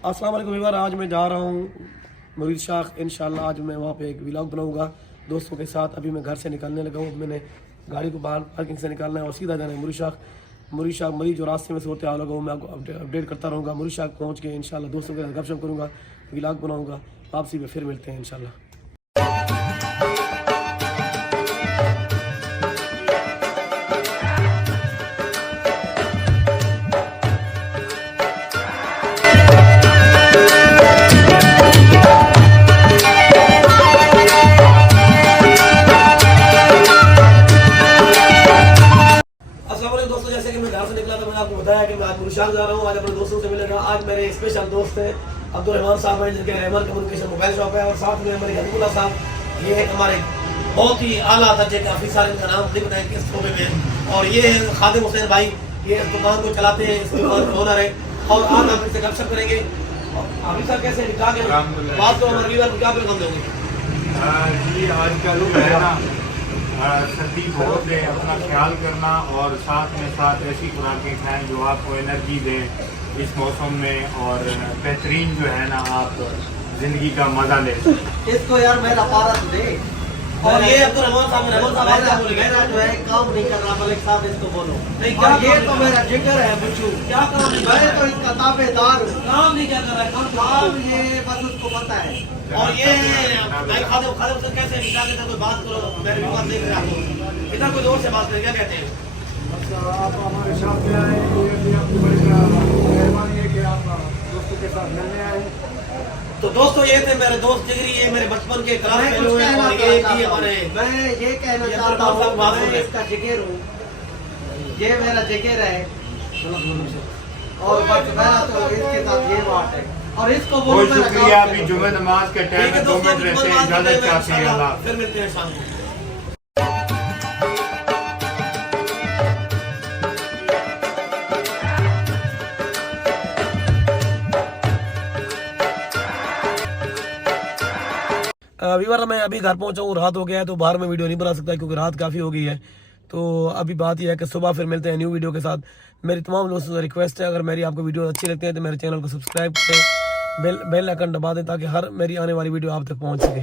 अस्सलाम वालेकुम व्यूअर, आज मैं जा रहा हूँ मुरीद शाख। इंशाल्लाह आज मैं वहाँ पे एक व्लॉग बनाऊँगा दोस्तों के साथ। अभी मैं घर से निकलने लगा हूँ, मैंने गाड़ी को बाहर पार्किंग से निकालना है और सीधा जाना है मुरीद शाख। मरीज जो रास्ते में सोते हाल होगा वो मैं आपको अपडेट करता रहूँगा। मुरीद शाख पहुँच के इंशाल्लाह दोस्तों के साथ गपशप करूँगा, व्लॉग बनाऊँगा। वापसी में फिर मिलते हैं इंशाल्लाह। दोस्तों, जैसे कि मैं घर से निकला था, मैंने आपको बताया कि मैं आज मुरीद शाख जा रहा हूँ। आज अपने दोस्तों से मिलेगा। आज मेरे स्पेशल दोस्त हैं अब्दुल रहमान साहब हैं, जिनके रहमान कम्युनिकेशन मोबाइल शॉप है, और साथ में हमारे हबीबुल्लाह साहब। ये एक हमारे बहुत ही आला दर्जे के ऑफिसर, इनका नाम नहीं बताया किस शोबे में। और ये है खादिम हुसैन भाई, ये इस दुकान को चलाते हैं, इस दुकान के ओनर है। और आज आप इनसे गपशप करेंगे। अभी सर कैसे निकाह के बात तो हमारे व्यूअर क्या पैगाम दोगे? जी, आजकल है ना सर्दी बहुत है, अपना ख्याल करना और साथ में साथ ऐसी खुराकें खाएं जो आपको एनर्जी दें इस मौसम में, और बेहतरीन जो है ना आप जिंदगी का मजा ले। इसको यार मेरा पारस दे। और ये अब्दुल रहमान साहब क्या बोलेंगे? मेरा जो है काम नहीं कर रहा, मलिक साहब इसको बोलो। नहीं, क्या और ये तो मेरा जिगर है बुच्चू, क्या काम नहीं कर मैं रहा तो इसका ताबेदार हूँ। काम नहीं क्या कर रहा है? काम ये बस उसको पता है। और ये मैं खादिम से कैसे निकाह के कोई बात करो, मेरे व्यूअर देख रहे हैं आपको, इधर कोई और से बात करें, क्या कहते हैं? आप हमारे साथ में आए, ये भी आपको बड़ी मेहरबानी है कि आप दोस्तों के साथ मिलने आए। तो दोस्तों, ये थे मेरे दोस्त जिगरी, ये मेरे बचपन के क्लास मैं फेलो हैं, और ये भी हमारे मैं ये कहना ये चाहता तो हूँ, बात मैं है। इसका जिगर हूँ, ये मेरा जिगर है। और बस मेरा तो इसके साथ ये बात है। और इसको बहुत बोलो मेरा शुक्रिया। काम अभी करो। जुमे नमाज के ठीक टाइम है में 2 दोस्तों, मिनट रहते हैं, इजाजत चाहते हैं। अल्लाह। फिर मिलते हैं शाम को। व्यूअर, मैं अभी घर पहुंचा हूँ, रात हो गया है, तो बाहर में वीडियो नहीं बना सकता क्योंकि रात काफ़ी हो गई है। तो अभी बात यह है कि सुबह फिर मिलते हैं न्यू वीडियो के साथ। मेरी तमाम दोस्तों से रिक्वेस्ट है, अगर मेरी आपको वीडियो अच्छी लगती है तो मेरे चैनल को सब्सक्राइब करें, बेल आइकन दबा दें ताकि हर मेरी आने वाली वीडियो आप तक पहुँच सके।